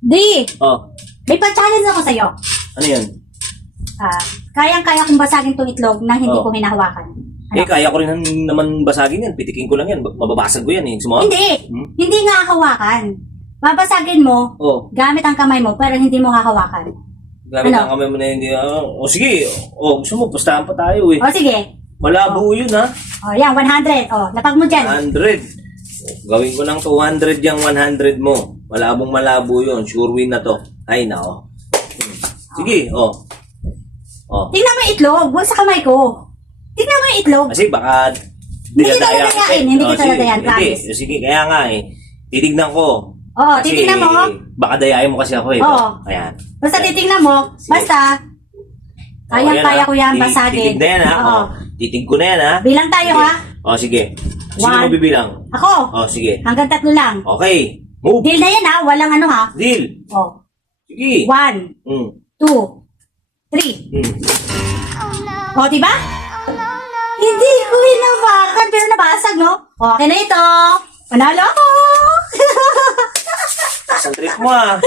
Di, Oh, may pa-challenge ako sa'yo. ano yun? Kayang-kaya kong basagin tong itlog nang hindi Oh. ko hinahawakan. Eh, kaya ko rin naman basagin yan. Pitikin ko lang yan. Mababasag ko yan eh. Gusto mo? Hindi, Hmm? hindi nga hahawakan. Babasagin mo Oh, gamit ang kamay mo pero hindi mo hahawakan. gamit Ano? ang kamay mo na hindi. O sige. O, gusto mo, pustahan pa tayo eh. O sige. Malabo yun ha. O yan, 100. O, lapag mo dyan. 100. Gawin ko ng 200 yung 100 mo. Malabong malabo yun. Sure win na to. Ay, nako. Sige, oh. Oh. Tingnan mo yung itlog. Huwag sa kamay ko. Tingnan mo yung itlog. Kasi baka Hindi kita dinadaya dadayain, kita. hindi Oh, kita sige, dadayain, hindi. promise. Sige, kaya nga eh. Titignan ko. Oo, Kasi titignan mo. baka dayain mo kasi ako eh. Oo. Ayan. Basta titignan mo. Sige. Basta, kayang-kaya ko yan basagin. Titig na yan ha. Oo. Oh. Titig ko na yan ha. Bilang tayo Sige. ha. Oh, sige. Sino One. mo bibilang? Ako. Oh, sige. Hanggang 3 lang. Okay. Move. Deal na yan ha. Walang ano ha. Deal. O. Sige. 1, Mm. 2, 3. Mm. O, diba? Hindi ko hinawakan pero nabasag, no? Okay na ito. Panalo ako. Isang trip mo ah.